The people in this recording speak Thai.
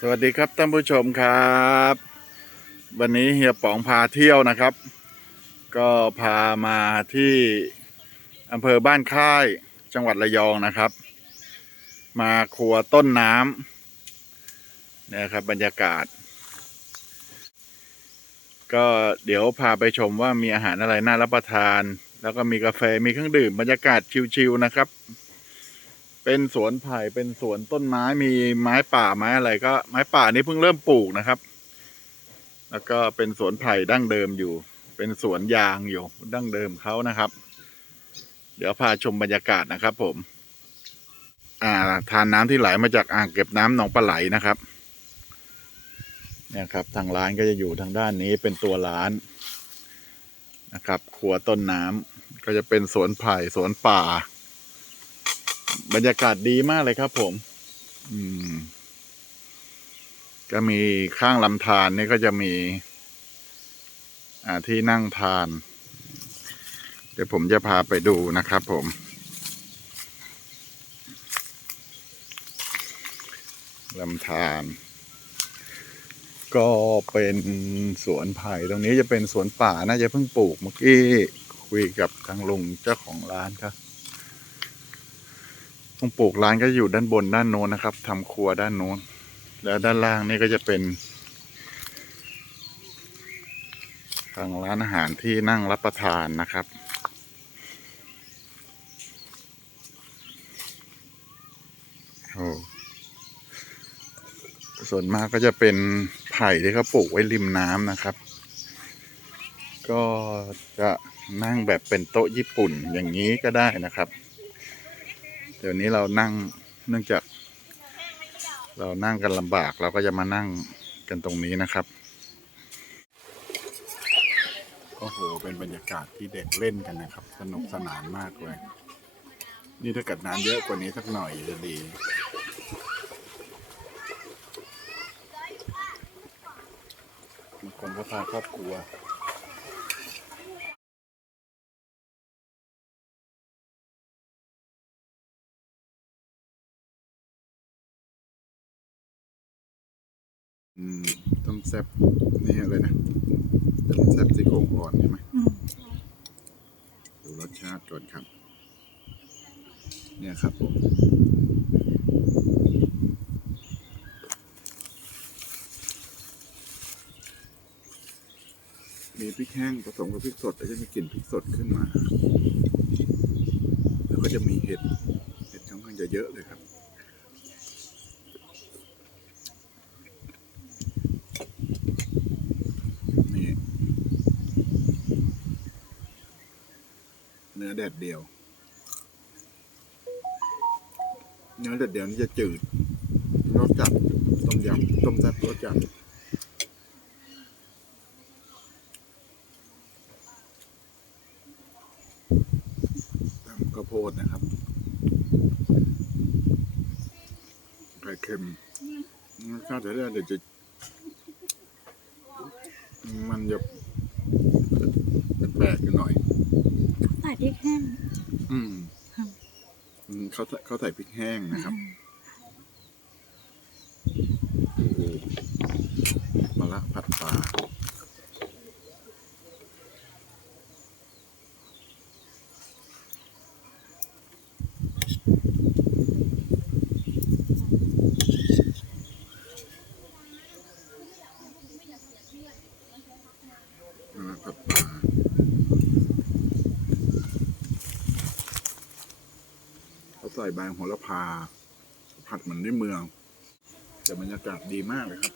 สวัสดีครับท่านผู้ชมครับ วันนี้เฮียป๋องพาเที่ยวนะครับ ก็พามาที่อำเภอบ้านค่ายจังหวัดระยองนะครับ มาครัวต้นน้ำเนี่ยครับบรรยากาศ ก็เดี๋ยวพาไปชมว่ามีอาหารอะไรน่ารับประทาน แล้วก็มีกาแฟมีเครื่องดื่มบรรยากาศชิลๆนะครับ เป็นสวนไผ่เป็นสวนต้นไม้มีไม้ป่าไม้อะไรก็ ไม้ป่านี้เพิ่งเริ่มปลูกนะครับ แล้วก็เป็นสวนไผ่ดั้งเดิมอยู่ เป็นสวนยางอยู่ดั้งเดิมเขานะครับ เดี๋ยวพาชมบรรยากาศนะครับ ผม อ่า ทานน้ำที่ไหลมาจากอ่างเก็บน้ำหนองปลาไหลนะครับ เนี่ยครับ ทางร้านก็จะอยู่ทางด้านนี้เป็นตัวร้านนะครับครัวต้นน้ำก็จะเป็นสวนไผ่สวนป่า บรรยากาศดีมากเลยครับผม อืม ก็มีข้างลำธารนี่ก็จะมี อ่าที่นั่งทาน เดี๋ยวผมจะพาไปดูนะครับผมลำธารก็เป็นสวนไผ่ตรงนี้จะเป็นสวนป่าน่าจะเพิ่งปลูกเมื่อกี้คุยกับทางลุงเจ้าของร้านครับ ตรงปลูกร้านก็อยู่ด้านบนด้านโน้นนะครับทำครัวด้านโน้น แล้วด้านล่างนี่ก็จะเป็น ทางร้านอาหารที่นั่งรับประทานนะครับโอ้ส่วนมากก็จะเป็นไผ่ที่เขาปลูกไว้ริมน้ำนะครับ ก็จะนั่งแบบเป็นโต๊ะญี่ปุ่นอย่างนี้ก็ได้นะครับ ดี๋ยวนี้เรานั่งเนื่องจาก เรานั่งกันลำบากเราก็จะมานั่งกันตรงนี้นะครับโอ้โหเป็นบรรยากาศที่เด็กเล่นกันนะครับ สนุกสนานมากเลย นี่ถ้าเกิดน้ำเยอะกว่านี้สักหน่อยจะดีบางคนก็พาครอบครัว อืมต้มแซ่บนี่อะไรนะต้มแซ่บซี่โครงอ่อนใช่ไหมดูรสชาติก่อนครับ เนี่ยครับผมมีพริกแห้งผสมกับพริกสดแล้วจะมีกลิ่นพริกสดขึ้นมา แล้วก็จะมีเห็ด เห็ดค่อนข้างจะเยอะเลยครับ นี่ เนื้อแดดเดียว เนื้อแดดเดียวนี่จะจืดรสจัดต้มยำต้มแซ่บรสจัดตำข้าวโพดนะครับไข่เค็มรสชาติเดี๋ยวเดี๋ยวจะมันจะแปลกๆหน่อย ใส่พริกแห้ง อืมค่ะ อืมเขาใส่เขาใส่พริกแห้งนะครับโอ้โหมะละผัดปลามะละผัดปลา เขา ใส่ใบโหระพาผัดเหมือนในเมือง แต่บรรยากาศดีมากเลยครับ